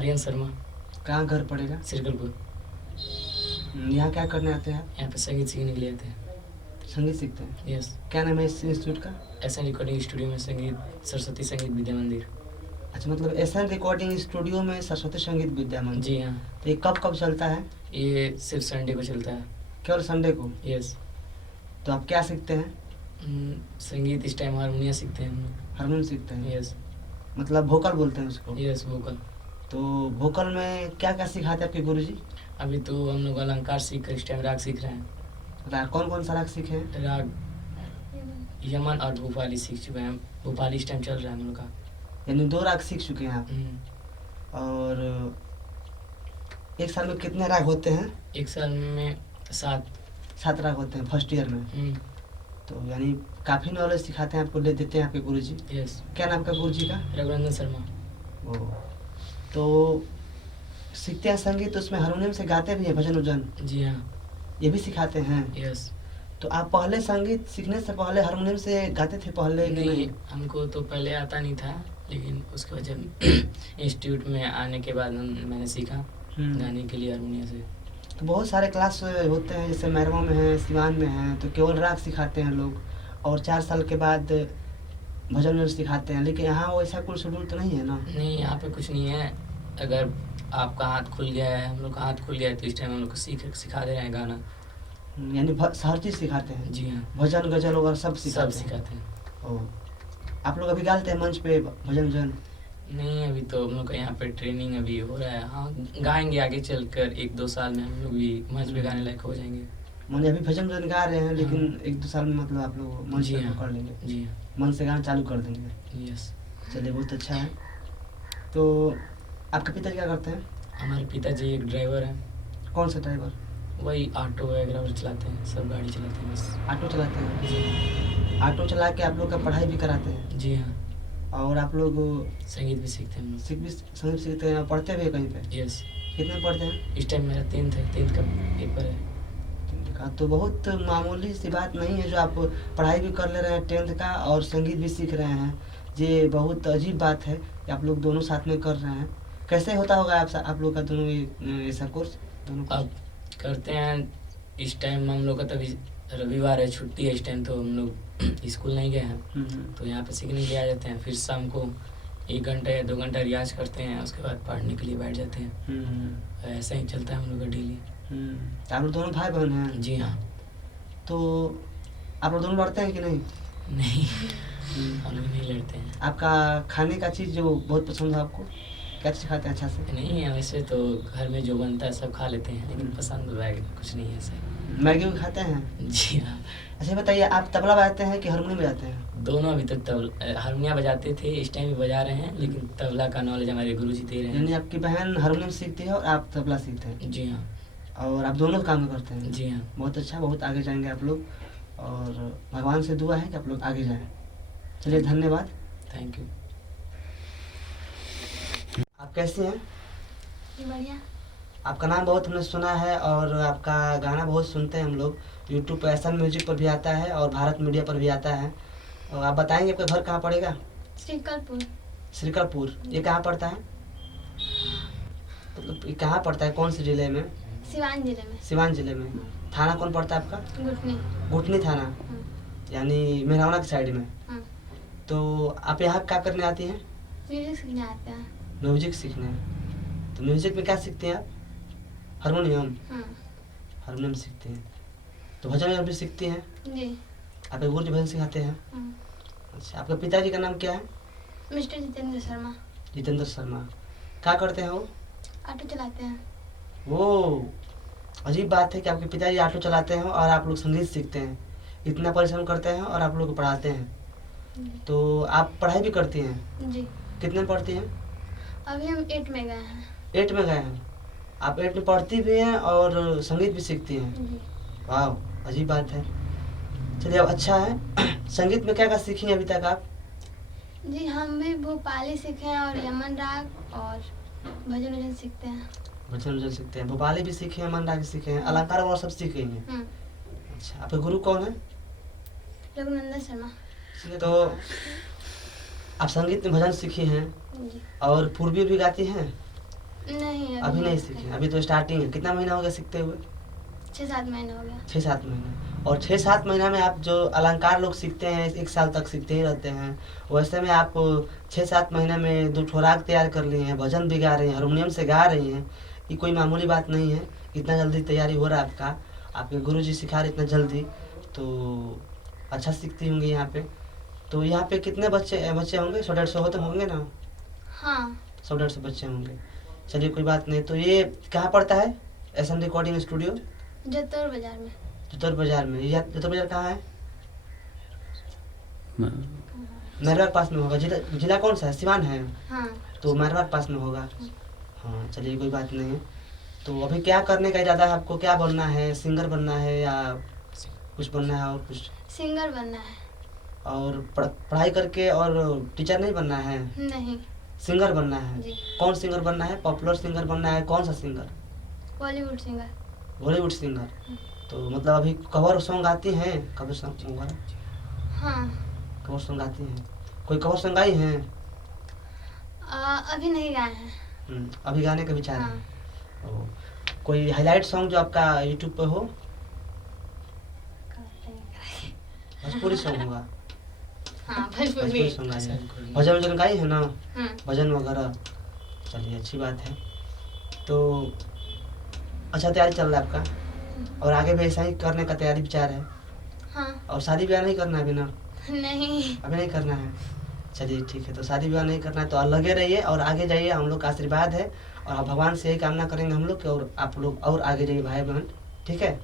आर्यन शर्मा। कहाँ घर पड़ेगा? सिरकलपुर। यहाँ क्या करने आते हैं आप? यहाँ पे संगीत सीखने के लिए आते हैं। संगीत सीखते हैं? यस। क्या नाम है इस इंस्टीट्यूट का? एसएन रिकॉर्डिंग स्टूडियो में संगीत सरस्वती संगीत विद्या मंदिर। अच्छा, मतलब एसएन रिकॉर्डिंग स्टूडियो में सरस्वती संगीत विद्या मंदिर। जी हाँ। तो ये कब कब चलता है? ये सिर्फ संडे को चलता है। केवल संडे को? यस। तो आप क्या सीखते हैं? संगीत इस टाइम हारमोनिया सीखते हैं हम लोग। हारमोनियम सीखते हैं? यस। मतलब वोकल बोलते हैं उसको? Yes, vocal. तो वोकल में क्या क्या सिखाते हैं आपके गुरुजी? अभी तो हम लोग अलंकार सीख कर इस टाइम राग सीख रहे हैं। राग कौन कौन सा राग सीखे हैं? राग यमन और भोपाली सीख चुके हैं। भोपाली इस टाइम चल रहा है हम लोग का। यानी 2 राग सीख चुके हैं आप। और एक साल में कितने राग होते हैं? एक साल में 7 राग होते हैं फर्स्ट ईयर में। तो यानी काफ़ी नॉलेज सिखाते हैं आपको, ले देते हैं आपके गुरुजी। यस। क्या नाम का गुरुजी का? रघुनंदन शर्मा। ओ, तो सीखते हैं संगीत, तो उसमें हारमोनियम से गाते भी हैं भजन उजन? जी हाँ। ये भी सिखाते हैं? यस। तो आप पहले संगीत सीखने से पहले हारमोनियम से गाते थे पहले? नहीं, हमको तो पहले आता नहीं था, लेकिन उसके बाद जब इंस्टीट्यूट में आने के बाद मैंने सीखा गाने के लिए हारमोनियम से। तो बहुत सारे क्लास होते हैं, जैसे मैरवा में है, सिवान में है, तो केवल राग सिखाते हैं लोग, और 4 साल के बाद भजन उजन सिखाते हैं। लेकिन यहाँ वैसा कोई शेड्यूल तो नहीं है ना? नहीं, यहाँ पे कुछ नहीं है। अगर आपका हाथ खुल गया है, हम लोग का हाथ खुल गया है, तो इस टाइम हम लोग को सिखा दे रहे हैं गाना। यानी हर चीज़ सिखाते हैं? जी हाँ। भजन गजल वगैरह सब सिखाते हैं। ओह, आप लोग अभी गाते हैं मंच पे भजन उजन? नहीं, अभी तो हम लोग का यहाँ पे ट्रेनिंग अभी हो रहा है। हाँ, गाएंगे आगे चलकर 1-2 साल में हम लोग भी मंच पे गाने लायक हो जाएंगे। माने अभी भजन उजन गा रहे हैं, लेकिन 1-2 साल में मतलब आप लोग मंच पे पकड़ लेंगे? जी हाँ। मन से गाना चालू कर देंगे? यस। चलिए, बहुत अच्छा है। तो आपके पिता क्या करते हैं? हमारे पिताजी एक ड्राइवर हैं। कौन सा ड्राइवर? वही ऑटो वगैरह चलाते हैं, सब गाड़ी चलाते हैं बस। ऑटो चलाते हैं? ऑटो चला के आप लोग का पढ़ाई भी कराते हैं? जी हाँ। और आप लोग संगीत भी सीखते हैं हम लोग। संगीत सीखते हैं और पढ़ते भी हैं कहीं पे? यस। कितने पढ़ते हैं? इस टाइम मेरा 10th का पेपर है। 10th का तो बहुत मामूली सी बात नहीं है, जो आप पढ़ाई भी कर ले रहे हैं 10th का और संगीत भी सीख रहे हैं। ये बहुत अजीब बात है कि आप लोग दोनों साथ में कर रहे हैं। कैसे होता होगा आप लोग का दोनों ऐसा कोर्स? दोनों अब करते हैं। इस टाइम हम लोग का तभी रविवार है, छुट्टी है इस टाइम, तो हम लोग स्कूल नहीं गए हैं, तो यहाँ पे सीखने के लिए आ जाते हैं। फिर शाम को 1 घंटा या 2 घंटा रियाज करते हैं, उसके बाद पढ़ने के लिए बैठ जाते हैं। ऐसा ही चलता है हम लोग का डेली। आप लोग दोनों भाई बहन हैं? जी हाँ। तो आप लोग दोनों लड़ते हैं कि नहीं? नहीं, हम लोग नहीं लड़ते हैं। आपका खाने का चीज़ जो बहुत पसंद है आपको, क्या चीज़ खाते हैं अच्छा से? नहीं, वैसे तो घर में जो बनता है सब खा लेते हैं, लेकिन पसंद वगैरह कुछ नहीं है ऐसा। मैगी भी खाते हैं? जी हाँ। अच्छा बताइए, आप तबला बजाते हैं कि हारमोनियम बजाते हैं? दोनों। अभी तक हारमोनियम बजाते थे, इस टाइम भी बजा रहे हैं, लेकिन तबला का नॉलेज हमारे गुरुजी दे रहे हैं। यानी आपकी बहन हारमोनियम सीखती है और आप तबला सीखते हैं? जी हाँ। और आप दोनों काम करते हैं? जी हाँ। बहुत अच्छा, बहुत आगे जाएंगे आप लोग, और भगवान से दुआ है कि आप लोग आगे जाएं। चलिए, धन्यवाद। Thank you. आप कैसी हैं? बढ़िया। आपका नाम बहुत हमने सुना है, और आपका गाना बहुत सुनते हैं हम लोग। यूट्यूब पर एसन म्यूजिक पर भी आता है और भारत मीडिया पर भी आता है। और आप बताएंगे आपका घर कहाँ पड़ेगा? श्रीकलपुर। श्रीकलपुर, ये कहाँ पड़ता है? मतलब ये कहाँ पड़ता है, कौन से जिले में? सिवान जिले में। सिवान जिले में। थाना कौन पड़ता है आपका? घुटनी। घुटनी थाना, यानी मेहरावना की साइड में। तो आप यहाँ क्या करने आती हैं? म्यूजिक सीखने आते हैं। म्यूजिक सीखने। तो म्यूजिक में क्या सीखते हैं आप? हारमोनियम? हारमोनियम सीखते हैं। तो भजन भी सीखती हैं? जी। आपके गुरुजी भजन सिखाते हैं? अच्छा, आपके पिताजी का नाम क्या है? मिस्टर जितेंद्र शर्मा। जितेंद्र शर्मा। क्या करते हैं वो? ऑटो चलाते हैं। वो अजीब बात है कि आपके पिताजी ऑटो चलाते हैं और आप लोग संगीत सीखते हैं। इतना परिश्रम करते हैं और आप लोग को पढ़ाते हैं। तो आप पढ़ाई भी करती हैं? जी। कितने में पढ़ती हैं? अभी हम 8 में गए हैं। 8 में गए हैं? आप 8 में पढ़ती भी हैं और संगीत भी सीखती हैं? जी। वाह, अजीब बात है। चलिए, अब अच्छा है। संगीत में क्या क्या सीखी हैं अभी तक आप? जी, हम भी भोपाली सीखे हैं और यमन राग और भजन वजन सीखते हैं। भजन वजन सीखते हैं, भोपाली भी सीखे हैं, मन राग सीखे हैं, अलंकार वगैरह सब सीखे हैं? अच्छा, आपके गुरु कौन है? रघुनंदन शर्मा। तो आप संगीत में भजन सीखी हैं जी। और पूर्वी भी गाती हैं? नहीं अभी नहीं सीखे, अभी तो स्टार्टिंग है। कितना महीना हो गया सीखते हुए? 6-7 महीने हो गया। 6-7 महीना। और 6-7 महीना में आप जो अलंकार लोग सीखते हैं 1 साल तक सीखते ही रहते हैं, वैसे में आप 6-7 महीने में 2 ठो राग तैयार कर लिए हैं, भजन भी गा रही हैं, हारमोनियम से गा रही हैं। ये कोई मामूली बात नहीं है, इतना जल्दी तैयारी हो रहा है आपका, आपके गुरु जी सिखा रहे इतना जल्दी, तो अच्छा सीखती होंगी यहाँ पे। तो यहाँ पे कितने बच्चे बच्चे होंगे? 100-150 हो तो होंगे ना? हाँ 100-150 बच्चे होंगे। चलिए कोई बात नहीं। तो ये कहाँ पड़ता है SM रिकॉर्डिंग स्टूडियो? जतौर बाजार में। जतौर बाजार में। ये जतौर बाजार कहाँ है? मैरवा के पास में होगा। जिला कौन सा है? सिवान है। हाँ तो मैरवा के पास में होगा। हाँ चलिए कोई बात नहीं है। तो अभी क्या करने का इरादा है आपको? क्या बनना है? सिंगर बनना है या कुछ बनना है और कुछ? सिंगर बनना है। और पढ़ाई करके और टीचर नहीं बनना है? नहीं सिंगर बनना है। जी। कौन सिंगर बनना है? पॉपुलर सिंगर बनना है? कौन सा singer? Bollywood singer. Bollywood singer. तो मतलब अभी कवर सॉन्ग आती हैं? कवर सॉन्ग होगा? हाँ कवर सॉन्ग आती हैं? कोई कवर सॉन्ग आई हैं? अभी नहीं गाए हैं। अभी गाने का विचार हाँ। है। ओ, कोई हाईलाइट सॉन्ग जो आपका यूट्यूब पे हो? भोजपुरी सॉन्ग होगा। हाँ भोजपुरी। भोजपुरी सॉन्ग आई है। भजन वजन गाई है ना? हाँ भजन वगैरह। चलिए अच्छी बात है। तो अच्छा तैयारी चल रहा है आपका, और आगे भी ऐसा ही करने का तैयारी विचार है? हाँ। और शादी ब्याह नहीं करना है अभी ना? नहीं अभी नहीं करना है। चलिए ठीक है। तो शादी ब्याह नहीं करना है तो लगे रहिए और आगे जाइए, हम लोग का आशीर्वाद है और भगवान से यही कामना करेंगे हम लोग कि और आप लोग और आगे जाइए भाई बहन, ठीक है।